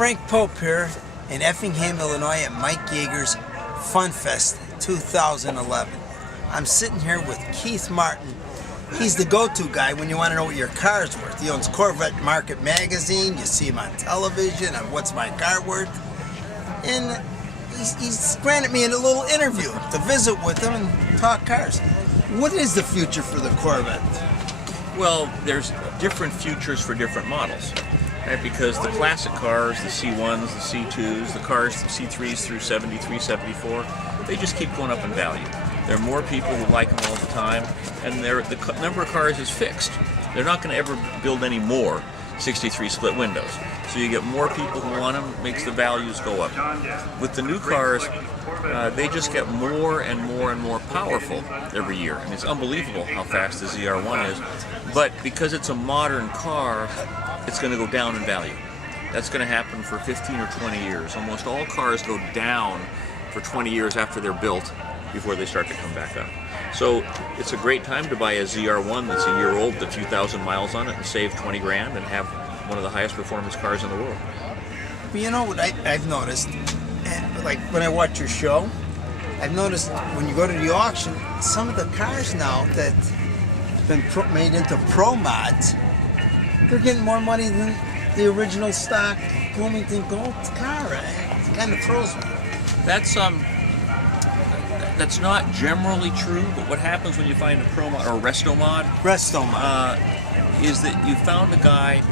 Frank Pope here in Effingham, Illinois at Mike Yeager's FunFest 2011. I'm sitting here with Keith Martin. He's the go-to guy when you want to know what your car's worth. He owns Corvette Market magazine. You see him on television on What's My Car Worth. And he's granted me a little interview to visit with him and talk cars. What is the future for the Corvette? Well, there's different futures for different models, right? Because the classic cars, the C1s, the C2s, the cars, the C3s through 73, 74, they just keep going up in value. There are more people who like them all the time, and the number of cars is fixed. They're not going to ever build any more 63 split windows. So you get more people who want them, makes the values go up. With the new cars, they just get more and more and more powerful every year. And it's unbelievable how fast the ZR1 is. But because it's a modern car, it's going to go down in value. That's going to happen for 15 or 20 years. Almost all cars go down for 20 years after they're built before they start to come back up. So it's a great time to buy a ZR1 that's a year old, with a few thousand miles on it, and save 20 grand and have one of the highest performance cars in the world. Well, you know what I've noticed, like when I watch your show, I've noticed when you go to the auction, some of the cars now that have been made into pro mods, they're getting more money than the original stock Bloomington Gold car. It kind of throws me. That's not generally true, but what happens when you find a pro mod or a resto mod is that you found a guy,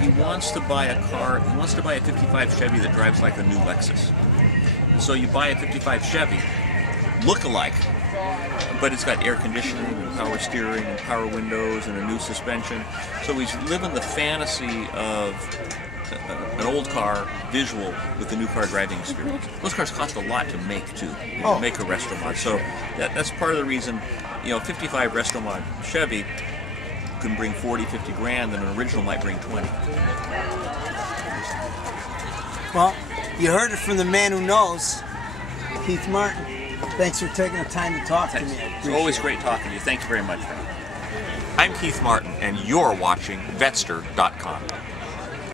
he wants to buy a car, he wants to buy a 55 Chevy that drives like a new Lexus. And so you buy a 55 Chevy, look-alike, but it's got air conditioning and power steering and power windows and a new suspension. So he's living the fantasy of an old car visual with the new car driving experience. Those cars cost a lot to make too, make a resto mod. So that's part of the reason, 55 resto mod Chevy can bring 40, 50 grand, and an original might bring 20. Well, you heard it from the man who knows, Keith Martin. Thanks for taking the time to talk to me. It's always great talking to you. Thank you very much. I'm Keith Martin, and you're watching Vetster.com.